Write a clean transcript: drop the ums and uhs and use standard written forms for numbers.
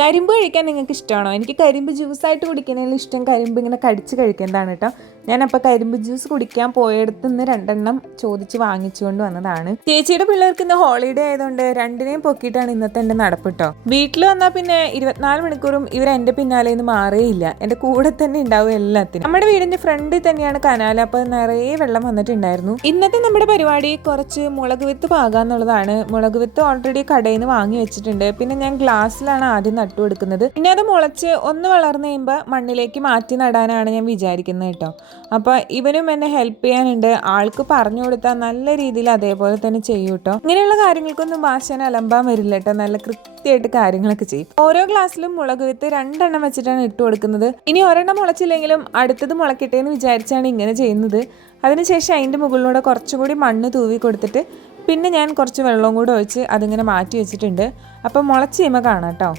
കരിമ്പ് കഴിക്കാൻ നിങ്ങൾക്ക് ഇഷ്ടമാണോ? എനിക്ക് കരിമ്പ് ജ്യൂസായിട്ട് കുടിക്കുന്നതിൽ ഇഷ്ടം കരിമ്പ് ഇങ്ങനെ കടിച്ച് കഴിക്കുന്നതാണ് കേട്ടോ. ഞാനപ്പോൾ കരിമ്പ് ജ്യൂസ് കുടിക്കാൻ പോയടത്ത് നിന്ന് 2 ചോദിച്ച് വാങ്ങിച്ചുകൊണ്ട് വന്നതാണ്. ചേച്ചിയുടെ പിള്ളേർക്ക് ഇന്ന് ഹോളിഡേ ആയതുകൊണ്ട് 2നെയും പൊക്കിയിട്ടാണ് ഇന്നത്തെ എൻ്റെ നടപ്പ് കേട്ടോ. വീട്ടിൽ വന്നാൽ പിന്നെ 24 മണിക്കൂറും ഇവർ എൻ്റെ പിന്നാലെ നിന്ന് മാറിയില്ല, എൻ്റെ കൂടെ തന്നെ ഉണ്ടാവും എല്ലാത്തിനും. നമ്മുടെ വീടിൻ്റെ ഫ്രണ്ടിൽ തന്നെയാണ് കനാൽ, അപ്പോൾ നിറയെ വെള്ളം വന്നിട്ടുണ്ടായിരുന്നു. ഇന്നത്തെ നമ്മുടെ പരിപാടി കുറച്ച് മുളക് വിത്ത് പാകാന്നുള്ളതാണ്. മുളക് വിത്ത് ഓൾറെഡി കടയിൽ നിന്ന് വാങ്ങി വെച്ചിട്ടുണ്ട്. പിന്നെ ഞാൻ ഗ്ലാസ്സിലാണ് ആദ്യം നട്ടുകൊടുക്കുന്നത്. പിന്നെ അത് മുളച്ച് ഒന്ന് വളർന്നു കഴിയുമ്പോൾ മണ്ണിലേക്ക് മാറ്റി നടാനാണ് ഞാൻ വിചാരിക്കുന്നത് കേട്ടോ. അപ്പോൾ ഇവനും എന്നെ ഹെൽപ്പ് ചെയ്യാനുണ്ട്. ആൾക്ക് പറഞ്ഞു കൊടുത്താൽ നല്ല രീതിയിൽ അതേപോലെ തന്നെ ചെയ്യും കേട്ടോ. ഇങ്ങനെയുള്ള കാര്യങ്ങൾക്കൊന്നും ഭാഷേന അലമ്പാൻ വരില്ല കേട്ടോ. നല്ല കൃത്യമായിട്ട് കാര്യങ്ങളൊക്കെ ചെയ്യും. ഓരോ ഗ്ലാസ്സിലും മുളക് വിത്ത് 2 വെച്ചിട്ടാണ് ഇട്ട് കൊടുക്കുന്നത്. ഇനി ഒരെണ്ണം മുളച്ചില്ലെങ്കിലും അടുത്തത് മുളക്കട്ടെ എന്ന് വിചാരിച്ചാണ് ഇങ്ങനെ ചെയ്യുന്നത്. അതിനുശേഷം അതിൻ്റെ മുകളിലൂടെ കുറച്ചുകൂടി മണ്ണ് തൂവി കൊടുത്തിട്ട് പിന്നെ ഞാൻ കുറച്ച് വെള്ളവും കൂടെ ഒഴിച്ച് അതിങ്ങനെ മാറ്റി വെച്ചിട്ടുണ്ട്. അപ്പോൾ മുളച്ച് കഴിയുമ്പോൾ കാണാം കേട്ടോ.